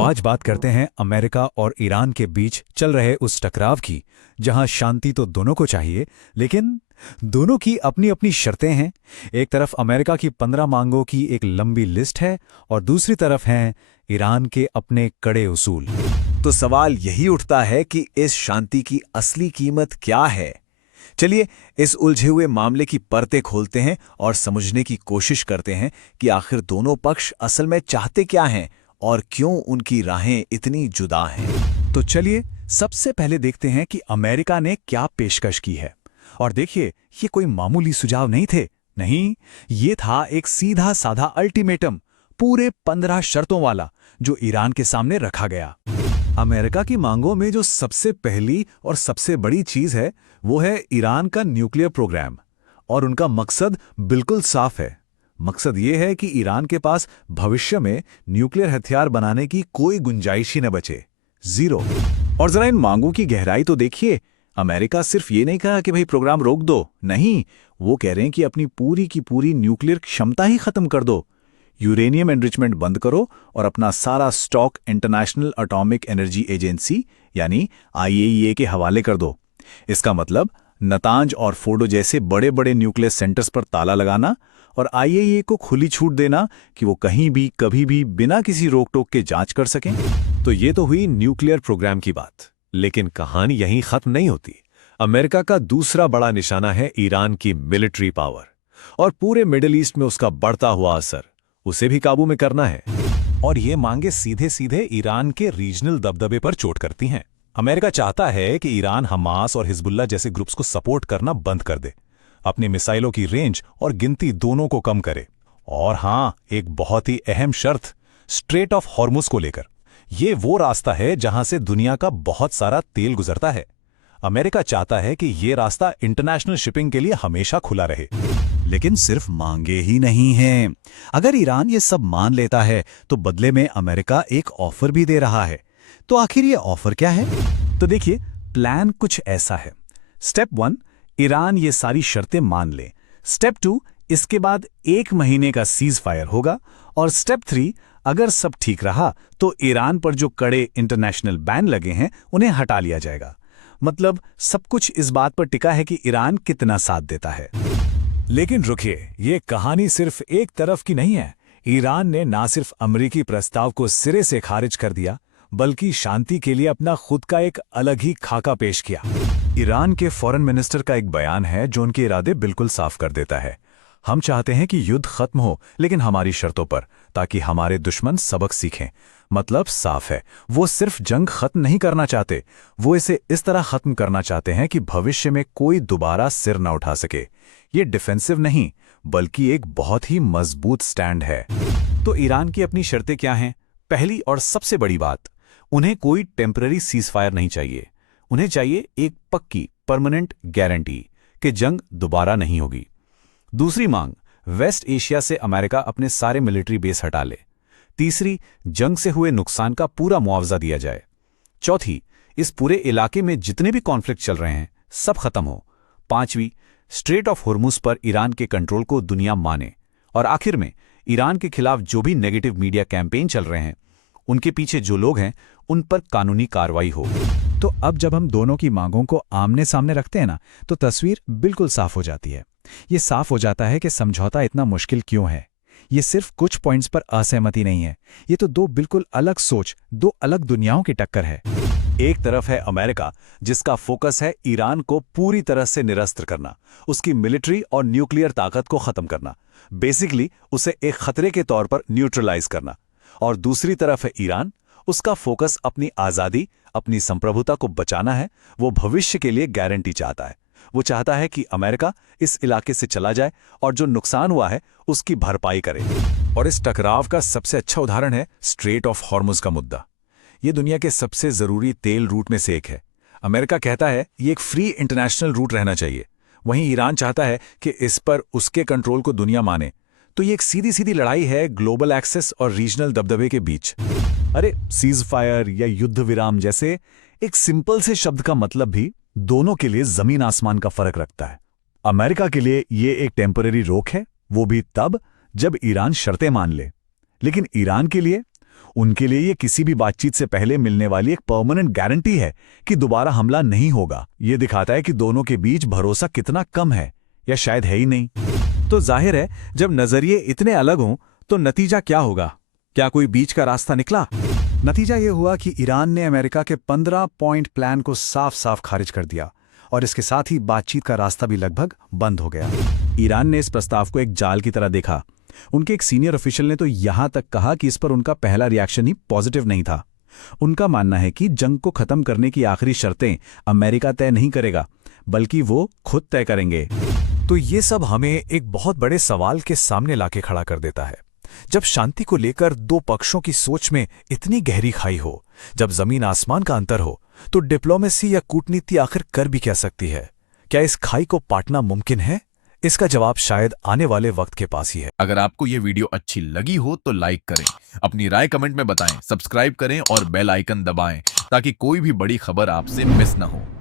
आज बात करते हैं अमेरिका और ईरान के बीच चल रहे उस टकराव की, जहां शांति तो दोनों को चाहिए, लेकिन दोनों की अपनी अपनी शर्तें हैं। एक तरफ अमेरिका की 15 मांगों की एक लंबी लिस्ट है और दूसरी तरफ हैं ईरान के अपने कड़े उसूल। तो सवाल यही उठता है कि इस शांति की असली कीमत क्या है। चलिए इस उलझे हुए मामले की परतें खोलते हैं और समझने की कोशिश करते हैं कि आखिर दोनों पक्ष असल में चाहते क्या हैं और क्यों उनकी राहें इतनी जुदा हैं। तो चलिए सबसे पहले देखते हैं कि अमेरिका ने क्या पेशकश की है। और देखिए, ये कोई मामूली सुझाव नहीं थे। नहीं, ये था एक सीधा साधा अल्टीमेटम, पूरे 15 शर्तों वाला, जो ईरान के सामने रखा गया। अमेरिका की मांगों में जो सबसे पहली और सबसे बड़ी चीज है, वो है ईरान का न्यूक्लियर प्रोग्राम। और उनका मकसद बिल्कुल साफ है। मकसद ये है कि ईरान के पास भविष्य में न्यूक्लियर हथियार बनाने की कोई गुंजाइश ही न बचे, जीरो। और जरा इन मांगों की गहराई तो देखिए। अमेरिका सिर्फ ये नहीं कहा कि भाई प्रोग्राम रोक दो, नहीं, वो कह रहे हैं कि अपनी पूरी की पूरी न्यूक्लियर क्षमता ही खत्म कर दो। यूरेनियम एनरिचमेंट बंद करो और अपना सारा stock international atomic energy agency यानी IAEA के हवाले कर दो। इसका मतलब नतांज और फोर्डो जैसे बड़े बड़े न्यूक्लियर सेंटर्स पर ताला लगाना और IAEA को खुली छूट देना कि वो कहीं भी कभी भी बिना किसी रोक टोक के जांच कर सकें। तो ये तो हुई न्यूक्लियर प्रोग्राम की बात, लेकिन कहानी यहीं खत्म नहीं होती। अमेरिका का दूसरा बड़ा निशाना है ईरान की मिलिट्री पावर और पूरे मिडिल ईस्ट में उसका बढ़ता हुआ असर, उसे भी काबू में करना है। और ये मांगे सीधे सीधे ईरान के रीजनल दबदबे पर चोट करती हैं। अमेरिका चाहता है कि ईरान हमास और हिजबुल्लाह जैसे ग्रुप्स को सपोर्ट करना बंद कर दे, अपनी मिसाइलों की रेंज और गिनती दोनों को कम करे। और हां, एक बहुत ही अहम शर्त, स्ट्रेट ऑफ हॉर्मुज को लेकर। ये वो रास्ता है जहां से दुनिया का बहुत सारा तेल गुजरता है। अमेरिका चाहता है कि ये रास्ता इंटरनेशनल शिपिंग के लिए हमेशा खुला रहे। लेकिन सिर्फ मांगे ही नहीं हैं। अगर ईरान ये सब मान लेता है तो बदले में अमेरिका एक ऑफर भी दे रहा है। तो आखिर ये ऑफर क्या है? तो देखिए, प्लान कुछ ऐसा है। स्टेप 1, ईरान ये सारी शर्तें मान ले। स्टेप 2, इसके बाद 1 महीने का सीज फायर होगा। और स्टेप 3, अगर सब ठीक रहा तो ईरान पर जो कड़े इंटरनेशनल बैन लगे हैं उन्हें हटा लिया जाएगा। मतलब सब कुछ इस बात पर टिका है कि ईरान कितना साथ देता है। लेकिन रुकिए, ये कहानी सिर्फ एक तरफ की नहीं है। ईरान ने ना सिर्फ अमेरिकी प्रस्ताव को सिरे से खारिज कर दिया, बल्कि शांति के लिए अपना खुद का एक अलग ही खाका पेश किया। ईरान के फॉरेन मिनिस्टर का एक बयान है जो उनके इरादे बिल्कुल साफ कर देता है। हम चाहते हैं कि युद्ध खत्म हो, लेकिन हमारी शर्तों पर, ताकि हमारे दुश्मन सबक सीखें। मतलब साफ है, वो सिर्फ जंग खत्म नहीं करना चाहते, वो इसे इस तरह खत्म करना चाहते हैं कि भविष्य में कोई दोबारा सिर न उठा सके। ये डिफेंसिव नहीं, बल्कि एक बहुत ही मजबूत स्टैंड है। तो ईरान की अपनी शर्तें क्या हैं? पहली और सबसे बड़ी बात, उन्हें कोई टेम्पररी सीजफायर नहीं चाहिए। उन्हें चाहिए एक पक्की परमानेंट गारंटी कि जंग दोबारा नहीं होगी। दूसरी मांग, वेस्ट एशिया से अमेरिका अपने सारे मिलिट्री बेस हटा ले। तीसरी, जंग से हुए नुकसान का पूरा मुआवजा दिया जाए। चौथी, इस पूरे इलाके में जितने भी कॉन्फ्लिक्ट चल रहे हैं सब खत्म हो। पांचवी, स्ट्रेट ऑफ हॉर्मुज पर ईरान के कंट्रोल को दुनिया माने। और आखिर में, ईरान के खिलाफ जो भी नेगेटिव मीडिया कैंपेन चल रहे हैं, उनके पीछे जो लोग हैं, उन पर कानूनी कार्रवाई हो। तो अब जब हम दोनों की मांगों को आमने सामने रखते हैं ना, तो तस्वीर बिल्कुल साफ हो जाती है। ये साफ हो जाता है कि समझौता इतना मुश्किल क्यों है। ये सिर्फ कुछ पॉइंट्स पर असहमति नहीं है, ये तो दो बिल्कुल अलग सोच, दो अलग दुनियाओं की टक्कर है। एक तरफ है अमेरिका, जिसका फोकस है ईरान को पूरी तरह से निरस्त्र करना, उसकी मिलिट्री और न्यूक्लियर ताकत को खत्म करना, बेसिकली उसे एक खतरे के तौर पर न्यूट्रलाइज करना। और दूसरी तरफ है ईरान, उसका फोकस अपनी आज़ादी, अपनी संप्रभुता को बचाना है। वो भविष्य के लिए गारंटी चाहता है। वो चाहता है कि अमेरिका इस इलाके से चला जाए और जो नुकसान हुआ है उसकी भरपाई करे। और इस टकराव का सबसे अच्छा उदाहरण है स्ट्रेट ऑफ हॉर्मुज का मुद्दा। ये दुनिया के सबसे जरूरी तेल रूट में से एक है। अमेरिका कहता है ये एक फ्री इंटरनेशनल रूट रहना चाहिए, वहीं ईरान चाहता है कि इस पर उसके कंट्रोल को दुनिया माने। तो ये एक सीधी सीधी लड़ाई है ग्लोबल एक्सेस और रीजनल दबदबे के बीच। अरे, सीज फायर या युद्ध विराम जैसे एक सिंपल से शब्द का मतलब भी दोनों के लिए जमीन आसमान का फर्क रखता है। अमेरिका के लिए ये एक टेम्पररी रोक है, वो भी तब जब ईरान शर्तें मान ले। लेकिन ईरान के लिए उनके लिए ये किसी भी बातचीत से पहले मिलने वाली एक परमानेंट गारंटी है कि दोबारा हमला नहीं होगा। ये दिखाता है कि दोनों के बीच भरोसा कितना कम है, या शायद है ही नहीं। तो जाहिर है, जब नजरिए इतने अलग हों तो नतीजा क्या होगा? क्या कोई बीच का रास्ता निकला? नतीजा ये हुआ कि ईरान ने अमेरिका के 15 पॉइंट प्लान को साफ साफ खारिज कर दिया, और इसके साथ ही बातचीत का रास्ता भी लगभग बंद हो गया। ईरान ने इस प्रस्ताव को एक जाल की तरह देखा। उनके एक सीनियर ऑफिशियल ने तो यहां तक कहा कि इस पर उनका पहला रिएक्शन ही पॉजिटिव नहीं था। उनका मानना है कि जंग को खत्म करने की आखिरी शर्तें अमेरिका तय नहीं करेगा, बल्कि वो खुद तय करेंगे। तो ये सब हमें एक बहुत बड़े सवाल के सामने लाके खड़ा कर देता है। जब शांति को लेकर दो पक्षों की सोच में इतनी गहरी खाई हो, जब जमीन आसमान का अंतर हो, तो डिप्लोमेसी या कूटनीति आखिर कर भी क्या सकती है? क्या इस खाई को पाटना मुमकिन है? इसका जवाब शायद आने वाले वक्त के पास ही है। अगर आपको ये वीडियो अच्छी लगी हो तो लाइक करें, अपनी राय कमेंट में बताएं, सब्सक्राइब करें और बेल आइकन दबाएं ताकि कोई भी बड़ी खबर आपसे मिस ना हो।